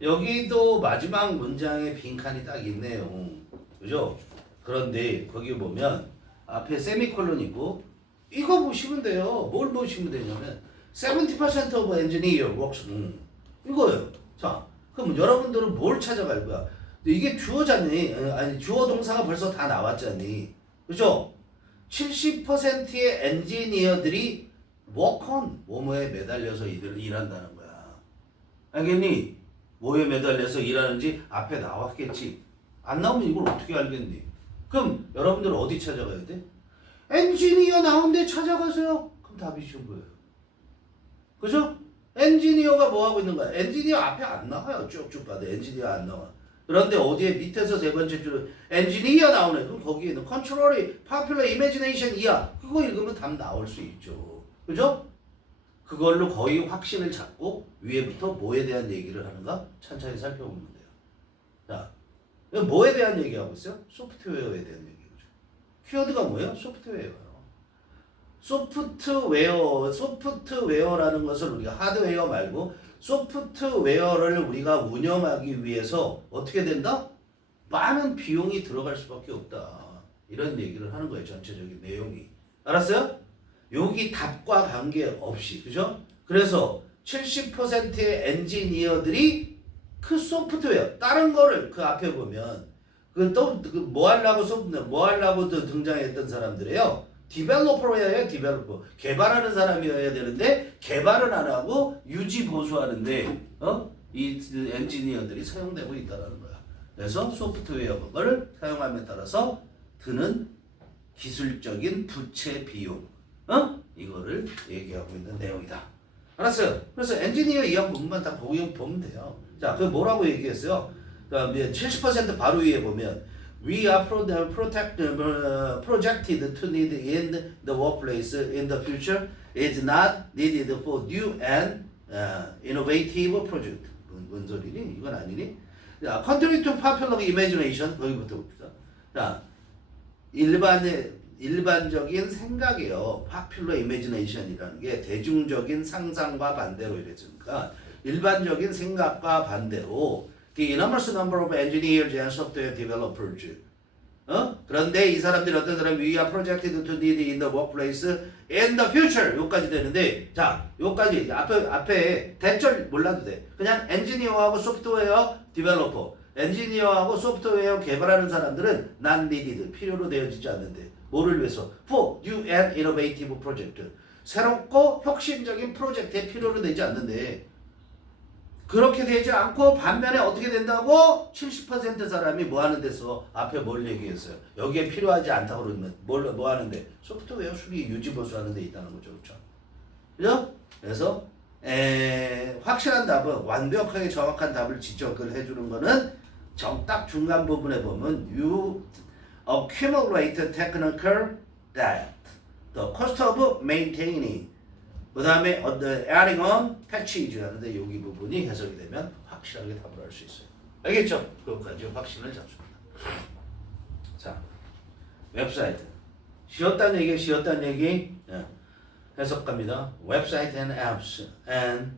여기도 마지막 문장에 빈칸이 딱 있네요. 그죠? 그런데 거기 보면 앞에 세미콜론 있고 이거 보시면 돼요. 뭘 보시면 되냐면 70% of engineer works 이거예요. 자, 그럼 여러분들은 뭘 찾아갈 거야? 이게 주어잖니? 아니 주어 동사가 벌써 다 나왔잖니? 그죠? 70%의 엔지니어들이 work on 뭐뭐에 매달려서 일한다는 거야. 알겠니? 뭐에 매달려서 일하는지 앞에 나왔겠지. 안 나오면 이걸 어떻게 알겠니? 그럼 여러분들 어디 찾아가야 돼? 엔지니어 나온 데 찾아가세요. 그럼 답이 쉬운 거예요. 그죠? 엔지니어가 뭐 하고 있는 거야? 엔지니어 앞에 안 나와요. 쭉쭉 봐도 엔지니어 안 나와. 그런데 어디에 밑에서 세 번째 줄에 엔지니어 나오네. 그럼 거기에는 컨트롤이 popular imagination 이야. 그거 읽으면 답 나올 수 있죠. 그죠? 그걸로 거의 확신을 잡고 위에부터 뭐에 대한 얘기를 하는가 천천히 살펴보면 돼요. 자, 이건 뭐에 대한 얘기하고 있어요? 소프트웨어에 대한 얘기죠. 키워드가 뭐예요? 소프트웨어예요. 소프트웨어라는 것을 우리가 하드웨어 말고 소프트웨어를 우리가 운영하기 위해서 어떻게 된다? 많은 비용이 들어갈 수밖에 없다. 이런 얘기를 하는 거예요. 전체적인 내용이. 알았어요? 여기 답과 관계없이. 그죠? 그래서 70%의 엔지니어들이 그 소프트웨어 다른 거를 그 앞에 보면 뭐 하려고 등장했던 사람들이에요. 디벨로퍼예요. 디벨로퍼. 개발하는 사람이어야 되는데 개발은 안 하고 유지 보수하는데 이 엔지니어들이 사용되고 있다는 거야. 그래서 소프트웨어를 사용함에 따라서 드는 기술적인 부채 비용 이거를 얘기하고 있는 내용이다. 알았어요? 그래서 엔지니어 이한 부분만 다 보면 돼요. 자, 그 뭐라고 얘기했어요? 그러니까 70% 바로 위에 보면 We are projected to need in the workplace in the future. It's not needed for new and innovative project. 뭔 소리니? 이건 아니니? 자, contrary to popular imagination 거기부터 봅시다. 자, 일반적인 생각이에요. popular imagination이라는 게 대중적인 상상과 반대로 이랬으니까 일반적인 생각과 반대로 The enormous number of engineers and software developers. 그런데 이 사람들이 어떤 사람 We are projected to need in the workplace in the future. 요까지 되는데 자, 요까지 앞에 대절 몰라도 돼. 그냥 엔지니어하고 소프트웨어 디벨로퍼. 엔지니어하고 소프트웨어 개발하는 사람들은 not needed. 필요로 되어지지 않는데. 뭐를 위해서? For new and innovative project. 새롭고 혁신적인 프로젝트에 필요로 되지 않는데 그렇게 되지 않고 반면에 어떻게 된다고? 70% 사람이 뭐 하는 데서 앞에 뭘 얘기했어요? 여기에 필요하지 않다고 그러면 뭐 하는데? 소프트웨어 수리 유지 보수하는 데 있다는 거죠. 그렇죠? 그죠? 그래서 확실한 답은 완벽하게 정확한 답을 지적을 해주는 거는 딱 중간 부분에 보면 You accumulate technical debt. The cost of maintaining 그 다음에 adding on patches 하는데 여기 부분이 해석이 되면 확실하게 답을 할 수 있어요. 알겠죠? 그것까지 확신을 잡습니다. 자, 웹사이트. 쉬었다는 얘기 해석 갑니다. 웹사이트 and apps and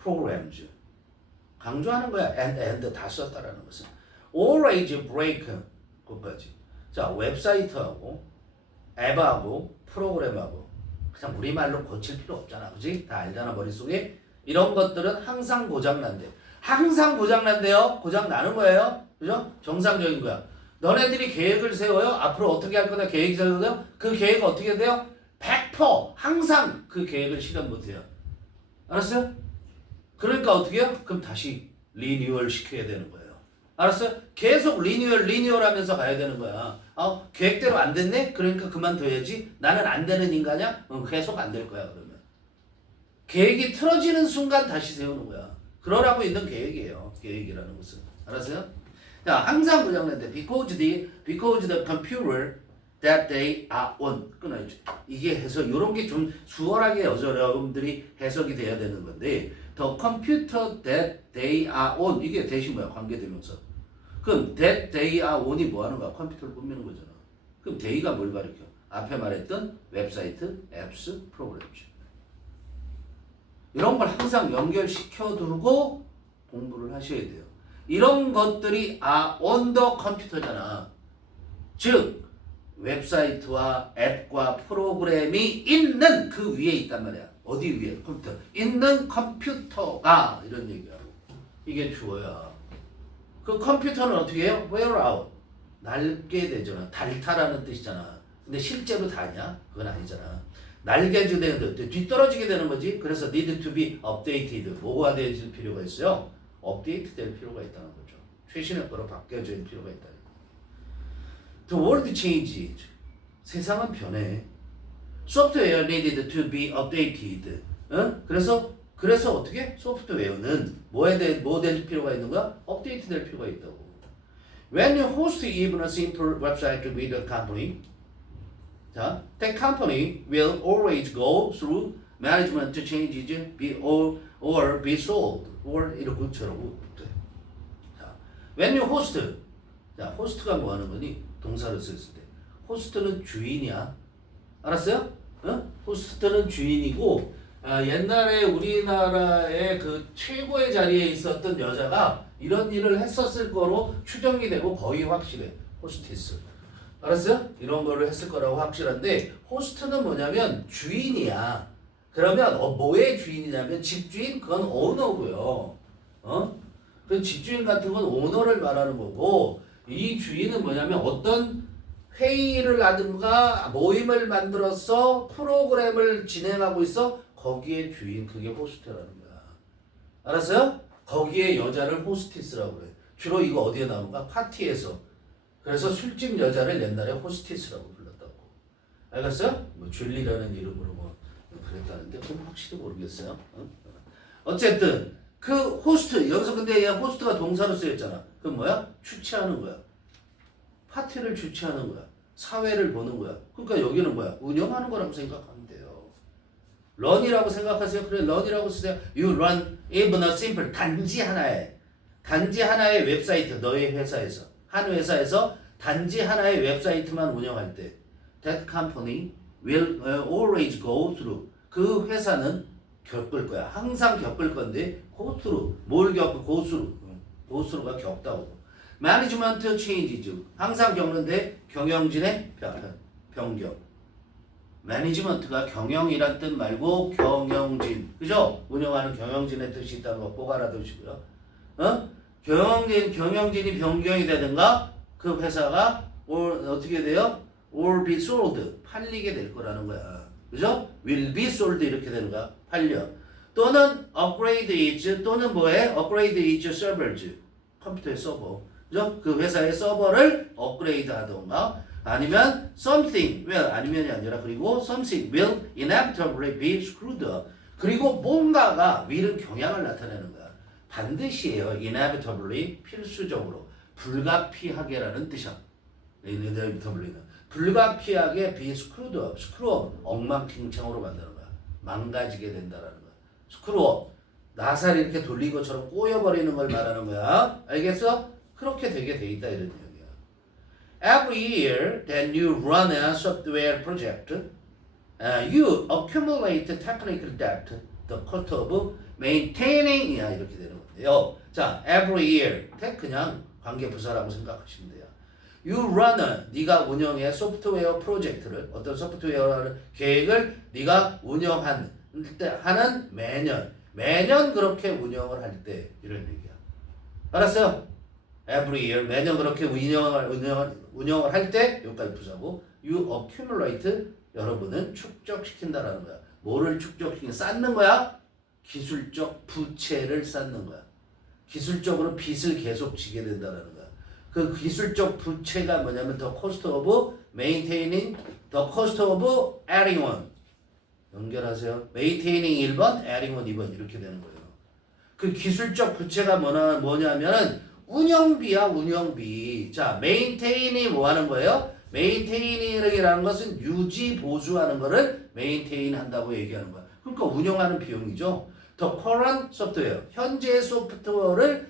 programs. 강조하는 거야. and 다 썼다라는 것은. always break 그것까지. 자, 웹사이트하고 앱하고 프로그램하고 그냥 우리말로 고칠 필요 없잖아. 그지? 다 알잖아 머릿속에. 이런 것들은 항상 고장난대. 항상 고장난대요. 고장나는 거예요. 그죠? 정상적인 거야. 너네들이 계획을 세워요. 앞으로 어떻게 할 거다 계획 세워요. 그 계획 어떻게 돼요? 100% 항상 그 계획을 실현 못해요. 알았어요? 그러니까 어떻게 해요? 그럼 다시 리뉴얼 시켜야 되는 거예요. 알았어요? 계속 리뉴얼 하면서 가야 되는 거야. 계획대로 안 됐네? 그러니까 그만둬야지. 나는 안 되는 인간이야? 계속 안 될 거야, 그러면. 계획이 틀어지는 순간 다시 세우는 거야. 그러라고 있는 계획이에요. 계획이라는 것은. 알았어요? 자, 항상 고장난데 because the computer that they are on. 끊어야죠. 이게 해석, 이런 게 좀 수월하게 여러분들이 해석이 돼야 되는 건데 the computer that they are on. 이게 대신 뭐야? 관계대명사. 그럼 that they are on이 뭐 하는 거야? 컴퓨터를 꾸미는 거잖아. 그럼 they가 뭘 가리켜? 앞에 말했던 웹사이트, 앱스, 프로그램이죠. 이런 걸 항상 연결시켜 두고 공부를 하셔야 돼요. 이런 것들이 on the 컴퓨터잖아. 즉 웹사이트와 앱과 프로그램이 있는 그 위에 있단 말이야. 어디 위에? 컴퓨터. 있는 컴퓨터가 이런 얘기하고. 이게 주어야. 그 컴퓨터는 어떻게 해요? wear out. 날게 되잖아. 닳다라는 뜻이잖아. 근데 실제로 다냐? 그건 아니잖아. 날개주 되는데 뒤떨어지게 되는 거지. 그래서 need to be updated. 뭐가 되어질 필요가 있어요? 업데이트 될 필요가 있다는 거죠. 최신의 거로 바뀌어질 필요가 있다. The world changes. 세상은 변해. Software needed to be updated. 그래서 어떻게? 소프트웨어는 뭐 될 필요가 있는 거야? 업데이트 될 필요가 있다고. When you host even a simple website with a company, 자, that company will always go through management changes or be sold or 이렇게 저러고. 자, when you host, 자, 호스트가 뭐 하는 거니? 동사를 썼을 때. 호스트는 주인이야. 알았어요? 호스트는 주인이고, 옛날에 우리나라의 그 최고의 자리에 있었던 여자가 이런 일을 했었을 거로 추정이 되고 거의 확실해. 호스티스. 알았어요? 이런 거를 했을 거라고 확실한데, 호스트는 뭐냐면 주인이야. 그러면 뭐의 주인이냐면 집주인? 그건 오너고요. 그 집주인 같은 건 오너를 말하는 거고, 이 주인은 뭐냐면 어떤 회의를 하든가 모임을 만들어서 프로그램을 진행하고 있어. 거기에 주인, 그게 호스트라는 거야. 알았어요? 거기에 여자를 호스티스라고 그래. 주로 이거 어디에 나오는가? 파티에서. 그래서 술집 여자를 옛날에 호스티스라고 불렀다고. 알겠어요? 뭐 줄리라는 이름으로 뭐 그랬다는데 그건 확실히 모르겠어요. 어쨌든 그 호스트, 여기서 근데 얘 호스트가 동사로 쓰였잖아. 그건 뭐야? 주최하는 거야. 파티를 주최하는 거야. 사회를 보는 거야. 그러니까 여기는 뭐야? 운영하는 거라고 생각하면 돼요. run이라고 생각하세요. 그래, run이라고 쓰세요. You run even a simple, 단지 하나의 웹사이트, 너의 회사에서. 한 회사에서 단지 하나의 웹사이트만 운영할 때 that company will always go through. 그 회사는 겪을 거야. 항상 겪을 건데 go through. 뭘 겪고? go through. go through가 겪다고. management changes. 항상 겪는데 경영진의 변경. management가 경영이란 뜻 말고 경영진. 그죠? 운영하는 경영진의 뜻이 있다는 거 꼭 알아두시고요. 경영진이 변경이 되든가 그 회사가 어떻게 돼요? or be sold. 팔리게 될 거라는 거야. 그죠? will be sold 이렇게 되는 거야. 팔려. 또는 upgrade is 또는 뭐해? upgrade is servers. 컴퓨터의 서버. 그죠? 그 회사의 서버를 업그레이드 하던가 아니면 something will 아니면이 아니라 그리고 something will inevitably be screwed up. 그리고 뭔가가 will은 경향을 나타내는 거야. 반드시예요. inevitably 필수적으로 불가피하게라는 뜻이야. inevitably는 불가피하게 be screwed up. screw up 엉망진창으로 만드는 거야. 망가지게 된다라는 거야. screw up 나사를 이렇게 돌린 것처럼 꼬여버리는 걸 말하는 거야. 알겠어? 그렇게 되게 돼 있다 이런 얘기야. Every year that you run a software project, you accumulate technical debt, the cost of maintaining 이렇게 되는 건데요. 자, every year 그냥 관계부사라고 생각하시면 돼요. You run 네가 운영해 소프트웨어 프로젝트를 어떤 소프트웨어 계획을 네가 운영하는 매년 그렇게 운영을 할 때 이런 얘기야. 알았어요? Every year 매년 그렇게 운영을 할 때 여기까지 부사고 you accumulate 여러분은 축적시킨다라는 거야. 뭐를 축적시키냐? 쌓는 거야? 기술적 부채를 쌓는 거야. 기술적으로 빚을 계속 지게 된다라는 거야. 그 기술적 부채가 뭐냐면 the cost of maintaining, the cost of adding on. 연결하세요. maintaining 1번, adding on 2번 이렇게 되는 거예요. 그 기술적 부채가 뭐냐면은 운영비야, 운영비. 자, 메인테인이 뭐 하는 거예요? 메인테이닝이라는 것은 유지, 보수하는 거를 메인테인 한다고 얘기하는 거야. 그러니까 운영하는 비용이죠. The current software, 현재 소프트웨어를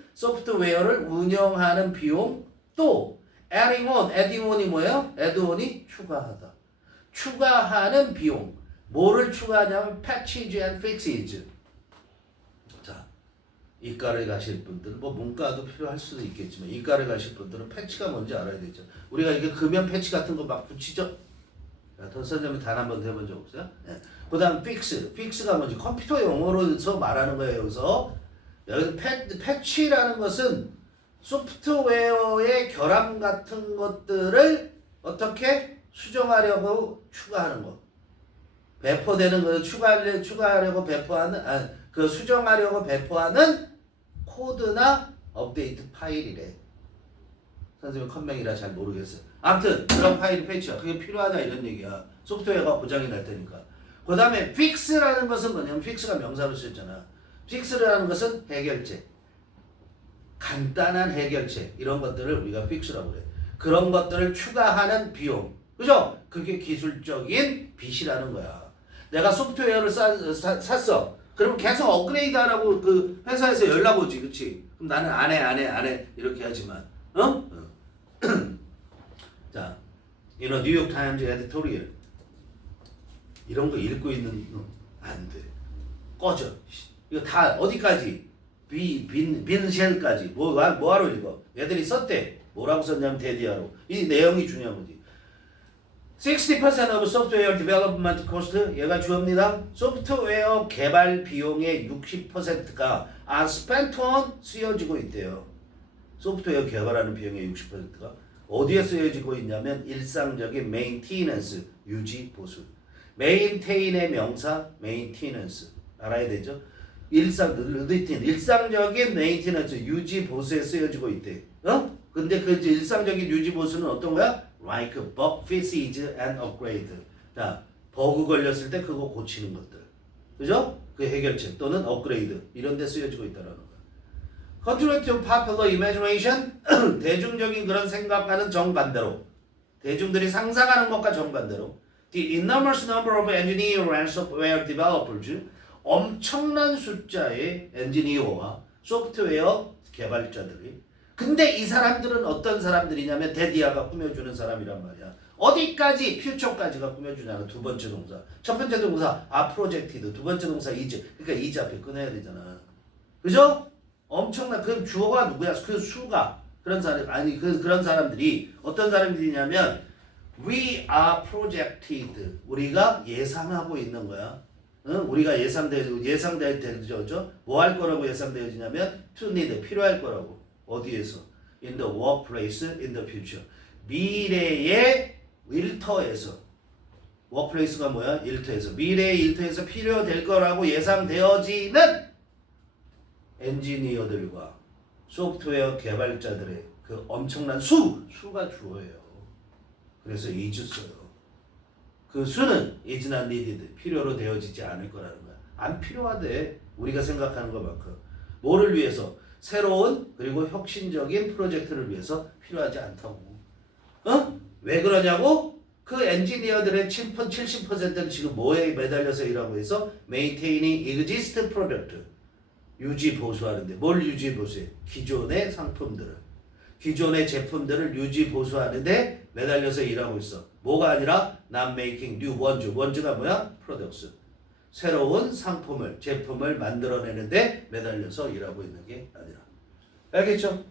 운영하는 비용. 또 adding on이 뭐예요? add on이 추가하다. 추가하는 비용. 뭐를 추가하냐면 patches and fixes. 자, 이과를 가실 분들, 뭐 문과도 필요할 수도 있겠지만 이과를 가실 분들은 패치가 뭔지 알아야 되죠. 우리가 이게 금연 패치 같은 거 막 붙이죠. 더 선생님이 단 한 번도 해본 적 없어요? 네. 그 다음 픽스가 뭔지 컴퓨터 용어로서 말하는 거예요. 여기서 패치라는 것은 소프트웨어의 결함 같은 것들을 어떻게 수정하려고 추가하는 것. 배포되는 거 추가하려고 배포하는 그 수정하려고 배포하는 코드나 업데이트 파일이래. 선생님 컴맹이라 잘 모르겠어요. 아무튼 그런 파일이 패치야. 그게 필요하다 이런 얘기야. 소프트웨어가 고장이 날 테니까. 그 다음에 픽스라는 것은 뭐냐면 픽스가 명사로 쓰였잖아. 픽스라는 것은 해결책. 간단한 해결책. 이런 것들을 우리가 픽스라고 그래. 그런 것들을 추가하는 비용. 그죠? 그게 기술적인 빚이라는 거야. 내가 소프트웨어를 샀어. 그러면 계속 업그레이드 하라고 그 회사에서 연락 오지. 그치? 그럼 나는 안 해. 이렇게 하지만. 자, 뉴욕 타임즈 에디토리얼. 이런 거 읽고 있는 너 안 돼. 꺼져. 이거 다 어디까지? 빈쉘까지. 뭐하러 읽어? 얘들이 썼대. 뭐라고 썼냐면 데디아로. 이 내용이 중요한 거지. 60% of software development cost 얘가 주어입니다. 소프트웨어 개발 비용의 60%가 are spent on 쓰여지고 있대요. 소프트웨어 개발하는 비용의 60%가 어디에 쓰여지고 있냐면 일상적인 maintenance 유지 보수. maintain의 명사 maintenance 알아야 되죠. 일상적인 maintenance 유지 보수에 쓰여지고 있대. 근데 그 일상적인 유지 보수는 어떤 거야? Like bug fixes and upgrade. 자, 버그 걸렸을 때 그거 고치는 것들. 그죠? 그 해결책 또는 업그레이드 이런 데 쓰여지고 있다라는 거야. Contrary to popular imagination 대중적인 그런 생각과는 정반대로 대중들이 상상하는 것과 정반대로 The enormous number of engineers and software developers 엄청난 숫자의 엔지니어와 소프트웨어 개발자들이 근데 이 사람들은 어떤 사람들이냐면 데디아가 꾸며주는 사람이란 말이야. 어디까지? 퓨처까지가 꾸며주냐는 두 번째 동사. 첫 번째 동사 프로젝티드. 두 번째 동사 이즈. 그러니까 이즈 앞에 끊어야 되잖아. 그죠? 엄청난 그 주어가 누구야? 그 수가 그런 사람 그런 사람들이 어떤 사람들이냐면 we are projected. 우리가 예상하고 있는 거야. 우리가 예상되어져. 뭐 할 거라고 예상되어지냐면 to need 필요할 거라고. 어디에서? In the workplace in the future. 미래의 일터에서. workplace가 뭐야? 일터에서. 미래의 일터에서 필요될 거라고 예상되어지는 엔지니어들과 소프트웨어 개발자들의 그 엄청난 수가 주어예요. 그래서 is 써요. 그 수는 is not needed. 필요로 되어지지 않을 거라는 거야. 안 필요하대. 우리가 생각하는 것만큼. 뭐를 위해서? 새로운 그리고 혁신적인 프로젝트를 위해서 필요하지 않다고. 왜 그러냐고? 그 엔지니어들의 70%는 지금 뭐에 매달려서 일하고 있어? Maintaining existing product. 유지 보수하는데 뭘 유지 보수해? 기존의 상품들을. 기존의 제품들을 유지 보수하는데 매달려서 일하고 있어. 뭐가 아니라 not making new 원주. 원주가 뭐야? products. 새로운 상품을, 제품을 만들어내는데 매달려서 일하고 있는 게 아니라. 알겠죠?